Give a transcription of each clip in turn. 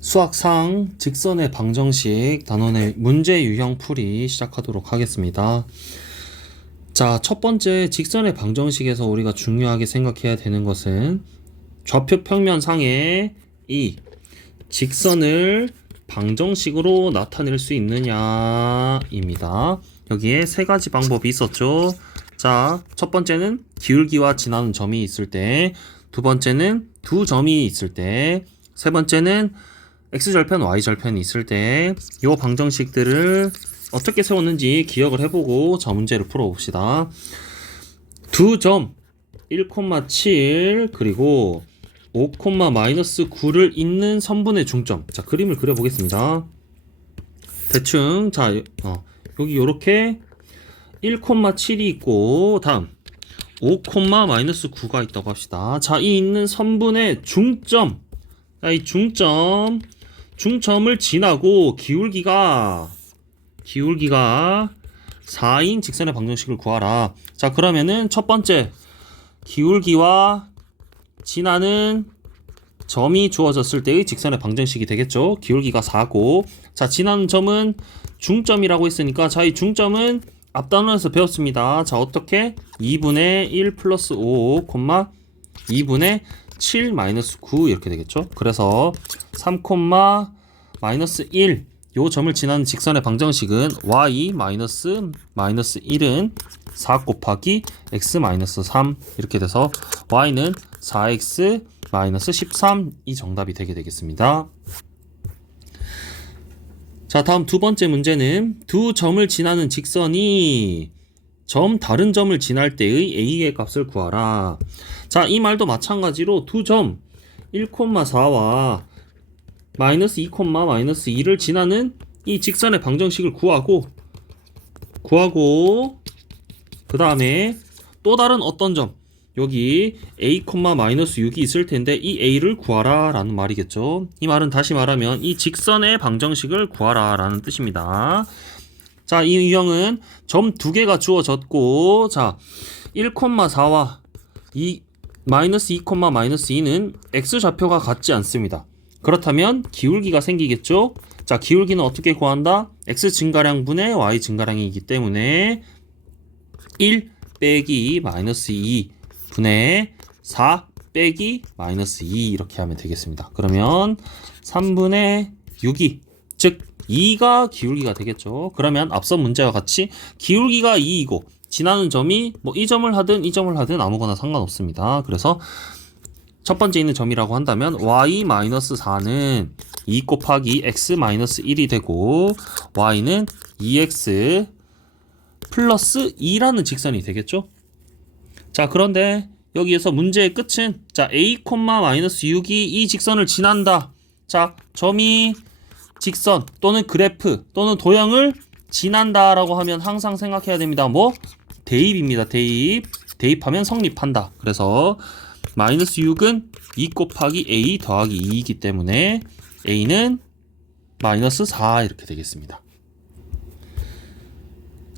수학상 직선의 방정식 단원의 문제 유형 풀이 시작하도록 하겠습니다. 자, 첫 번째 직선의 방정식에서 우리가 중요하게 생각해야 되는 것은 좌표 평면상에 이 직선을 방정식으로 나타낼 수 있느냐입니다. 여기에 세 가지 방법이 있었죠. 자, 첫 번째는 기울기와 지나는 점이 있을 때, 두 번째는 두 점이 있을 때, 세 번째는 x절편, y절편이 있을 때 이 방정식들을 어떻게 세웠는지 기억을 해보고 저 문제를 풀어봅시다. 두 점 1,7 그리고 5,-9를 잇는 선분의 중점. 자, 그림을 그려보겠습니다. 대충 자 여기 요렇게 1,7이 있고 다음 5,-9가 있다고 합시다. 자, 이 있는 선분의 중점. 자, 이 중점을 지나고 기울기가 4인 직선의 방정식을 구하라. 자, 그러면은 첫 번째 기울기와 지나는 점이 주어졌을 때의 직선의 방정식이 되겠죠. 기울기가 4고, 자, 지나는 점은 중점이라고 했으니까, 자, 이 중점은 앞 단원에서 배웠습니다. 자, 어떻게? 2분의 1 플러스 5, 2분의 7 마이너스 9 이렇게 되겠죠. 그래서 3, 마이너스 1 요 점을 지나는 직선의 방정식은 y 마이너스 1은 4 곱하기 x 마이너스 3 이렇게 돼서 y는 4x 마이너스 13 이 정답이 되게 되겠습니다. 자, 다음 두 번째 문제는 두 점을 지나는 직선이 다른 점을 지날 때의 a의 값을 구하라. 자, 이 말도 마찬가지로 두 점 1,4와 마이너스 2, 마이너스 2를 지나는 이 직선의 방정식을 구하고 그 다음에 또 다른 어떤 점 여기 a, 마이너스 6이 있을 텐데 이 a를 구하라 라는 말이겠죠. 이 말은 다시 말하면 이 직선의 방정식을 구하라 라는 뜻입니다. 자, 이 유형은 점 두 개가 주어졌고, 자, 1,4와 마이너스 2, 마이너스 2는 x좌표가 같지 않습니다. 그렇다면 기울기가 생기겠죠. 자, 기울기는 어떻게 구한다? x 증가량분의 y 증가량이기 때문에 1 빼기 마이너스 2 분의 4 빼기 마이너스 2 이렇게 하면 되겠습니다. 그러면 3분의 6이 즉 2가 기울기가 되겠죠. 그러면 앞선 문제와 같이 기울기가 2이고 지나는 점이 뭐 이 점을 하든 이 점을 하든 아무거나 상관없습니다. 그래서 첫 번째 있는 점이라고 한다면 y-4는 2 곱하기 x-1이 되고 y는 2x 플러스 2라는 직선이 되겠죠. 자, 그런데 여기에서 문제의 끝은 자 a,-6이 이 직선을 지난다. 자, 점이 직선 또는 그래프 또는 도형을 지난다 라고 하면 항상 생각해야 됩니다. 뭐? 대입입니다. 대입하면 성립한다. 그래서 마이너스 6은 2 곱하기 a 더하기 2이기 때문에 a는 마이너스 4 이렇게 되겠습니다.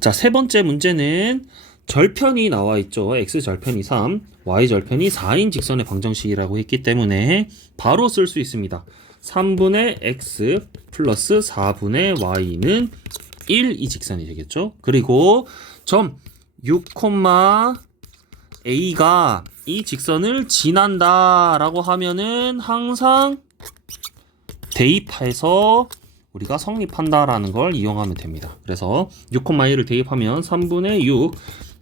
자, 세 번째 문제는 절편이 나와 있죠. x절편이 3, y절편이 4인 직선의 방정식이라고 했기 때문에 바로 쓸 수 있습니다. 3분의 x 플러스 4분의 y는 1 이 직선이 되겠죠. 그리고 점 6, a가 이 직선을 지난다 라고 하면은 항상 대입해서 우리가 성립한다 라는 걸 이용하면 됩니다. 그래서 6,1을 대입하면 3분의 6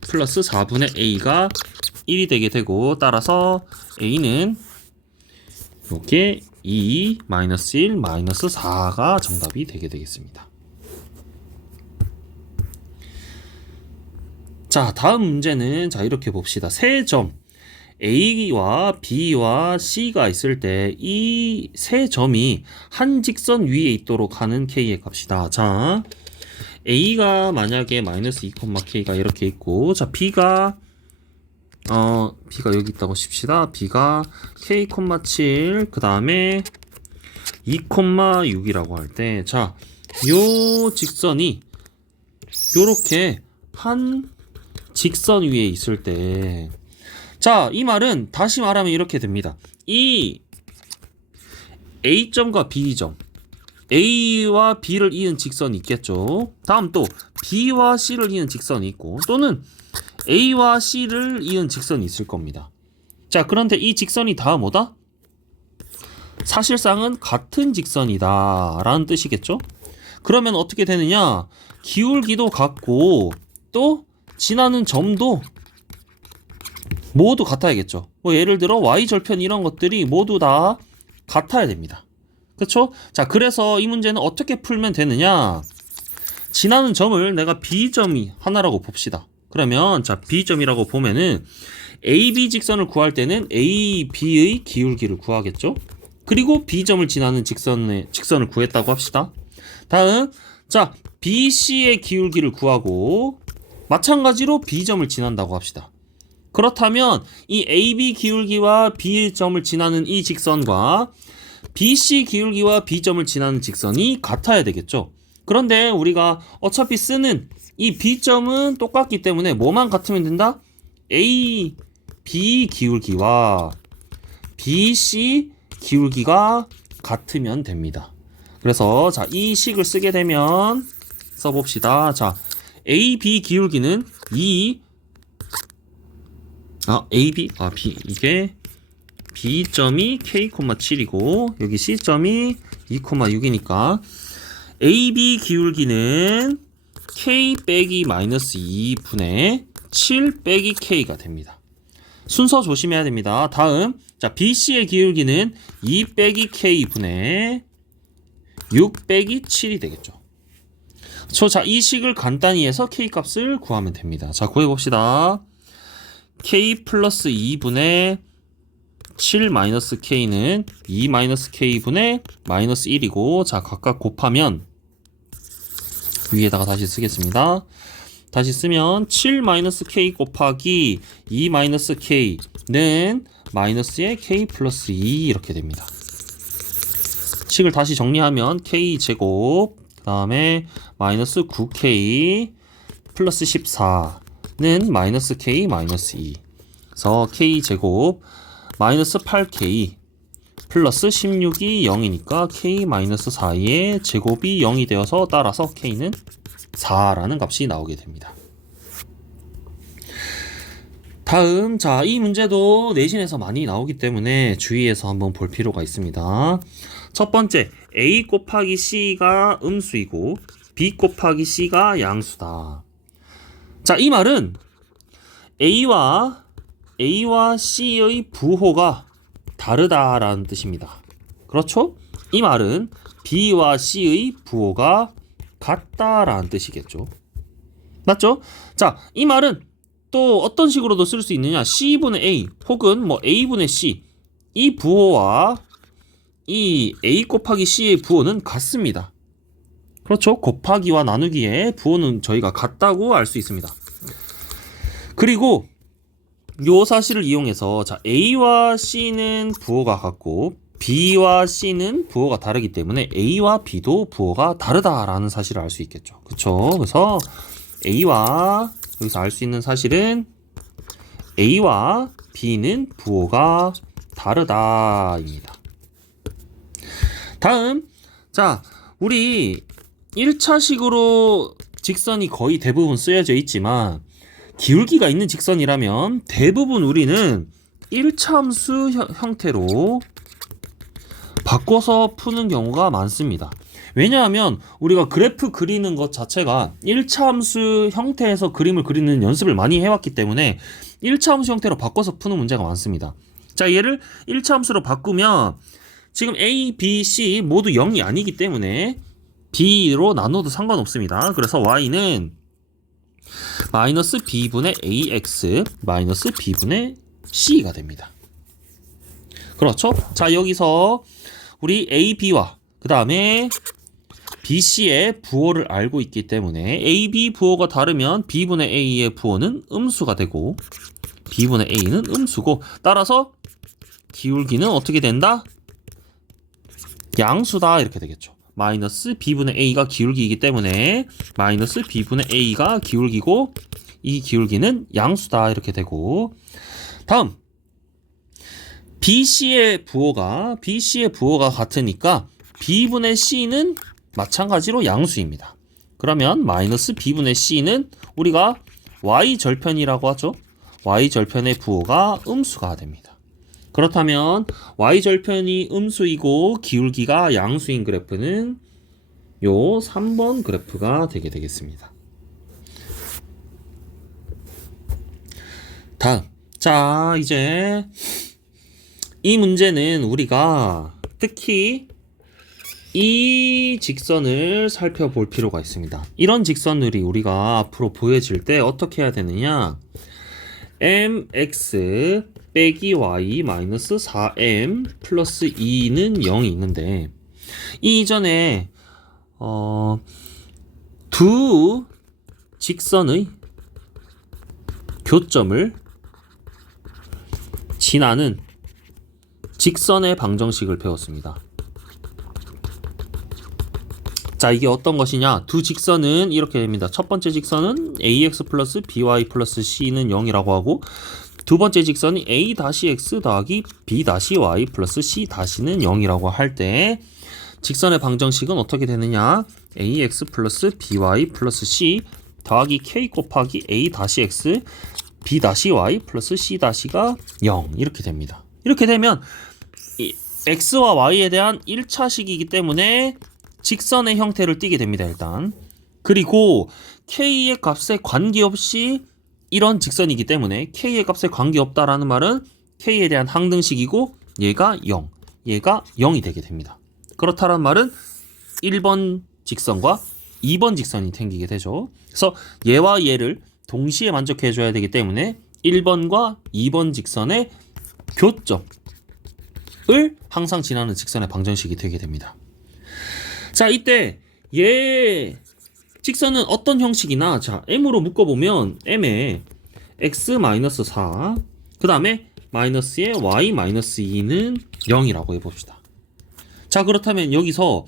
플러스 4분의 a가 1이 되게 되고 따라서 a는 이렇게 2, 마이너스 1, 마이너스 4가 정답이 되게 되겠습니다. 자, 다음 문제는 자 이렇게 봅시다. 세 점 A와 B와 C가 있을 때 이 세 점이 한 직선 위에 있도록 하는 K의 값이다. 자, A가 만약에 마이너스 2, K가 이렇게 있고, 자, B가 여기 있다고 칩시다. B가 K, 7, 그 다음에 2, 6이라고 할 때, 자, 요 직선이 요렇게 한 직선 위에 있을 때, 자, 이 말은 다시 말하면 이렇게 됩니다. 이 A점과 B점, A와 B를 이은 직선이 있겠죠. 다음 또 B와 C를 이은 직선이 있고, 또는 A와 C를 이은 직선이 있을 겁니다. 자, 그런데 이 직선이 다 뭐다? 사실상은 같은 직선이다 라는 뜻이겠죠. 그러면 어떻게 되느냐, 기울기도 같고 또 지나는 점도 모두 같아야겠죠. 뭐 예를 들어 y절편 이런 것들이 모두 다 같아야 됩니다. 그렇죠? 자, 그래서 이 문제는 어떻게 풀면 되느냐, 지나는 점을 내가 B점이 하나라고 봅시다. 그러면 자, B점이라고 보면은 AB 직선을 구할 때는 AB의 기울기를 구하겠죠. 그리고 B점을 지나는 직선을 구했다고 합시다. 다음, 자, BC의 기울기를 구하고 마찬가지로 B점을 지난다고 합시다. 그렇다면 이 AB 기울기와 B점을 지나는 이 직선과 BC 기울기와 B점을 지나는 직선이 같아야 되겠죠. 그런데 우리가 어차피 쓰는 이 B점은 똑같기 때문에 뭐만 같으면 된다? AB 기울기와 BC 기울기가 같으면 됩니다. 그래서 자, 이 식을 쓰게 되면 써봅시다. 자, AB 기울기는 이게 B점이 K,7이고 여기 C점이 2,6이니까 AB 기울기는 K 빼기 마이너스 2분의 7 빼기 K가 됩니다. 순서 조심해야 됩니다. 다음, 자, BC의 기울기는 2 빼기 K분의 6 빼기 7이 되겠죠. 자, 이 식을 간단히 해서 K 값을 구하면 됩니다. 자, 구해봅시다. K 플러스 2분의 7 마이너스 K는 2 마이너스 K분의 마이너스 1이고, 자, 각각 곱하면 위에다가 다시 쓰겠습니다. 다시 쓰면 7 마이너스 K 곱하기 2 마이너스 K는 마이너스의 K 플러스 2 이렇게 됩니다. 식을 다시 정리하면 K 제곱, 그 다음에 마이너스 9K 플러스 14는 마이너스 K 마이너스 2. 그래서 K 제곱 마이너스 8K 플러스 16이 0이니까 K 마이너스 4의 제곱이 0이 되어서 따라서 K는 4라는 값이 나오게 됩니다. 다음, 자, 이 문제도 내신에서 많이 나오기 때문에 주의해서 한번 볼 필요가 있습니다. 첫 번째, A 곱하기 C가 음수이고 B 곱하기 C가 양수다. 자, 이 말은 A와 C의 부호가 다르다라는 뜻입니다. 그렇죠? 이 말은 B와 C의 부호가 같다라는 뜻이겠죠. 맞죠? 자, 이 말은 또 어떤 식으로도 쓸 수 있느냐, C분의 A 혹은 뭐 A분의 C, 이 부호와 이 A 곱하기 C의 부호는 같습니다. 그렇죠? 곱하기와 나누기의 부호는 저희가 같다고 알 수 있습니다. 그리고 요 사실을 이용해서 자, A와 C는 부호가 같고 B와 C는 부호가 다르기 때문에 A와 B도 부호가 다르다라는 사실을 알 수 있겠죠. 그렇죠? 그래서 A와 여기서 알 수 있는 사실은 A와 B는 부호가 다르다입니다. 다음, 자, 우리 1차식으로 직선이 거의 대부분 쓰여져 있지만 기울기가 있는 직선이라면 대부분 우리는 1차 함수 형태로 바꿔서 푸는 경우가 많습니다. 왜냐하면 우리가 그래프 그리는 것 자체가 1차 함수 형태에서 그림을 그리는 연습을 많이 해왔기 때문에 1차 함수 형태로 바꿔서 푸는 문제가 많습니다. 자, 얘를 1차 함수로 바꾸면 지금 A, B, C 모두 0이 아니기 때문에 B로 나눠도 상관없습니다. 그래서 Y는 마이너스 B분의 AX 마이너스 B분의 C가 됩니다. 그렇죠? 자, 여기서 우리 A, B와 그 다음에 BC의 부호를 알고 있기 때문에 A, B 부호가 다르면 B분의 A의 부호는 음수가 되고 B분의 A는 음수고, 따라서 기울기는 어떻게 된다? 양수다 이렇게 되겠죠. 마이너스 B분의 A가 기울기이기 때문에 마이너스 B분의 A가 기울기고 이 기울기는 양수다 이렇게 되고, 다음 BC의 부호가 같으니까 B분의 C는 마찬가지로 양수입니다. 그러면 마이너스 B분의 C는 우리가 Y절편이라고 하죠. Y절편의 부호가 음수가 됩니다. 그렇다면 Y절편이 음수이고 기울기가 양수인 그래프는 요 3번 그래프가 되게 되겠습니다. 다음. 자, 이제 이 문제는 우리가 특히 이 직선을 살펴볼 필요가 있습니다. 이런 직선들이 우리가 앞으로 보여질 때 어떻게 해야 되느냐? mx 빼기 y 마이너스 4m 플러스 2는 0이 있는데 이 이전에 두 직선의 교점을 지나는 직선의 방정식을 배웠습니다. 자, 이게 어떤 것이냐? 두 직선은 이렇게 됩니다. 첫 번째 직선은 ax 플러스 by 플러스 c는 0이라고 하고 두 번째 직선이 a-x 더하기 b-y 플러스 c-는 0이라고 할 때 직선의 방정식은 어떻게 되느냐? ax 플러스 by 플러스 c 더하기 k 곱하기 a-x b-y 플러스 c-가 0 이렇게 됩니다. 이렇게 되면 이 x와 y에 대한 1차식이기 때문에 직선의 형태를 띠게 됩니다. 일단 그리고 k의 값에 관계없이 이런 직선이기 때문에 k의 값에 관계없다라는 말은 k에 대한 항등식이고 얘가 0, 얘가 0이 되게 됩니다. 그렇다는 말은 1번 직선과 2번 직선이 생기게 되죠. 그래서 얘와 얘를 동시에 만족해 줘야 되기 때문에 1번과 2번 직선의 교점을 항상 지나는 직선의 방정식이 되게 됩니다. 자, 이때 얘 직선은 어떤 형식이나 자, m으로 묶어보면 m에 x-4 그 다음에 마이너스에 y-2는 0이라고 해봅시다. 자, 그렇다면 여기서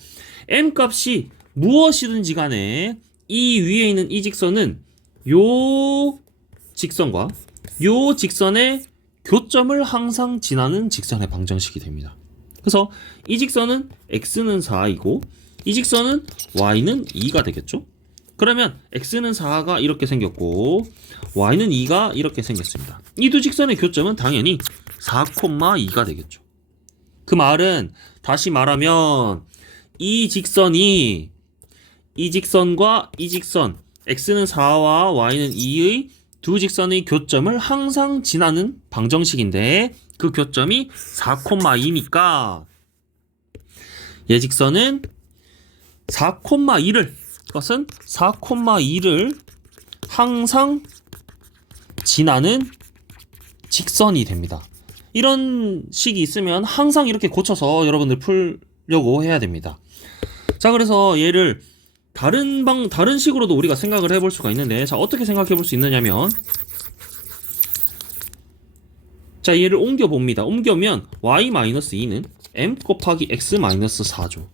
m 값이 무엇이든지 간에 이 위에 있는 이 직선은 요 직선과 요 직선의 교점을 항상 지나는 직선의 방정식이 됩니다. 그래서 이 직선은 x는 4이고 이 직선은 y는 2가 되겠죠? 그러면 x는 4가 이렇게 생겼고 y는 2가 이렇게 생겼습니다. 이 두 직선의 교점은 당연히 4,2가 되겠죠. 그 말은 다시 말하면 이 직선이 이 직선과 이 직선 x는 4와 y는 2의 두 직선의 교점을 항상 지나는 방정식인데 그 교점이 4,2니까 얘 직선은 4,2를 그것은 4,2를 항상 지나는 직선이 됩니다. 이런 식이 있으면 항상 이렇게 고쳐서 여러분들 풀려고 해야 됩니다. 자, 그래서 얘를 다른 식으로도 우리가 생각을 해볼 수가 있는데 자, 어떻게 생각해 볼 수 있느냐면 자, 얘를 옮겨봅니다. 옮겨면 y-2는 m 곱하기 x-4죠.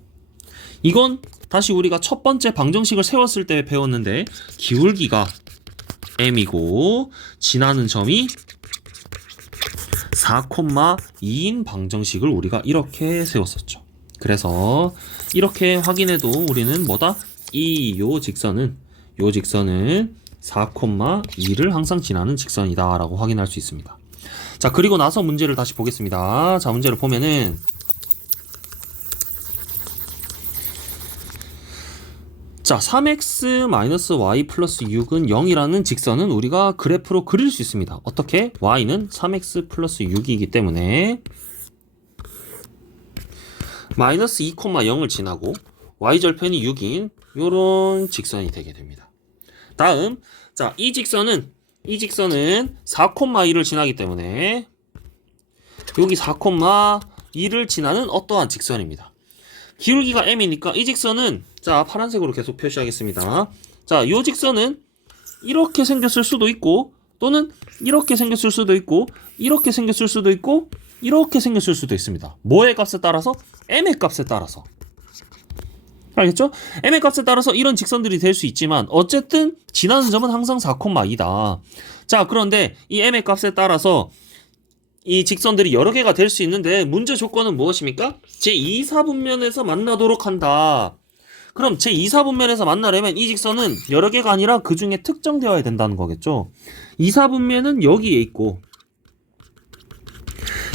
이건 다시 우리가 첫 번째 방정식을 세웠을 때 배웠는데 기울기가 m이고 지나는 점이 4,2인 방정식을 우리가 이렇게 세웠었죠. 그래서 이렇게 확인해도 우리는 뭐다? 요 직선은 4,2를 항상 지나는 직선이다 라고 확인할 수 있습니다. 자, 그리고 나서 문제를 다시 보겠습니다. 자, 문제를 보면은 자, 3x-y 플러스 6은 0이라는 직선은 우리가 그래프로 그릴 수 있습니다. 어떻게? y는 3x 플러스 6이기 때문에 마이너스 2,0을 지나고 y절편이 6인 요런 직선이 되게 됩니다. 다음, 자, 이 직선은 4,2를 지나기 때문에 여기 4,2를 지나는 어떠한 직선입니다. 기울기가 m이니까 이 직선은 자, 파란색으로 계속 표시하겠습니다. 자, 요 직선은 이렇게 생겼을 수도 있고 또는 이렇게 생겼을 수도 있고 이렇게 생겼을 수도 있고 이렇게 생겼을 수도 있습니다. 뭐의 값에 따라서? m의 값에 따라서. 알겠죠? m의 값에 따라서 이런 직선들이 될 수 있지만 어쨌든 지나는 점은 항상 4,2다. 자, 그런데 이 m의 값에 따라서 이 직선들이 여러 개가 될 수 있는데 문제 조건은 무엇입니까? 제2사분면에서 만나도록 한다. 그럼 제2사분면에서 만나려면 이 직선은 여러 개가 아니라 그 중에 특정되어야 된다는 거겠죠. 2사분면은 여기에 있고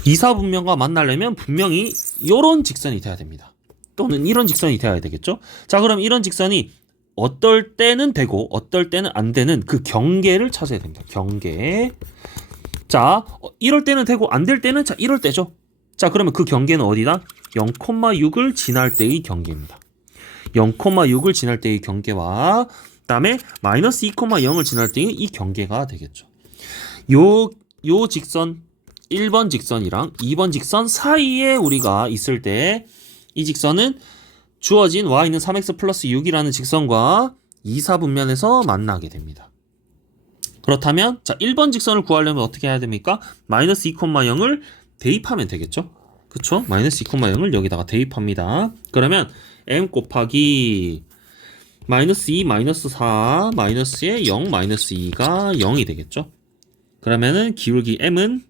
2사분면과 만나려면 분명히 이런 직선이 돼야 됩니다. 또는 이런 직선이 돼야 되겠죠. 자, 그럼 이런 직선이 어떨 때는 되고 어떨 때는 안 되는 그 경계를 찾아야 됩니다. 경계. 자, 이럴 때는 되고 안 될 때는 자 이럴 때죠. 자, 그러면 그 경계는 어디다? 0,6을 지날 때의 경계입니다. 0,6을 지날 때의 경계와 그다음에 마이너스 2,0을 지날 때의 이 경계가 되겠죠. 요 직선 1번 직선이랑 2번 직선 사이에 우리가 있을 때 이 직선은 주어진 y는 3x 플러스 6이라는 직선과 2사분면에서 만나게 됩니다. 그렇다면 자 1번 직선을 구하려면 어떻게 해야 됩니까? 마이너스 2,0을 대입하면 되겠죠. 그쵸? 마이너스 2,0을 여기다가 대입합니다. 그러면 m 곱하기 마이너스 2, 마이너스 4, 마이너스에 0, 마이너스 2가 0이 되겠죠. 그러면은 기울기 m은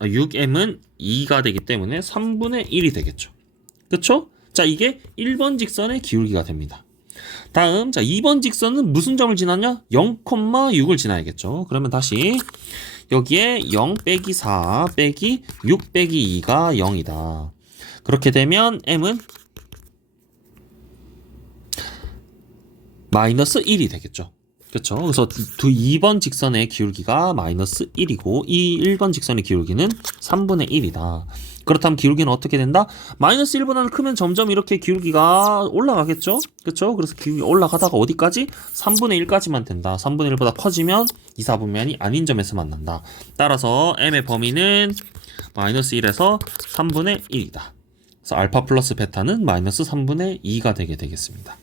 6m은 2가 되기 때문에 3분의 1이 되겠죠. 그쵸? 자, 이게 1번 직선의 기울기가 됩니다. 다음, 자, 2번 직선은 무슨 점을 지났냐? 0,6을 지나야겠죠. 그러면 다시 여기에 0 빼기 4 빼기 6 빼기 2가 0이다. 그렇게 되면 m은 마이너스 1이 되겠죠. 그렇죠. 그래서 2번 직선의 기울기가 마이너스 1이고 이 1번 직선의 기울기는 3분의 1이다. 그렇다면 기울기는 어떻게 된다? 마이너스 1보다는 크면 점점 이렇게 기울기가 올라가겠죠? 그렇죠? 그래서 기울기 올라가다가 어디까지? 3분의 1까지만 된다. 3분의 1보다 커지면 2사분면이 아닌 점에서 만난다. 따라서 m의 범위는 마이너스 1에서 3분의 1이다. 그래서 알파 플러스 베타는 마이너스 3분의 2가 되게 되겠습니다.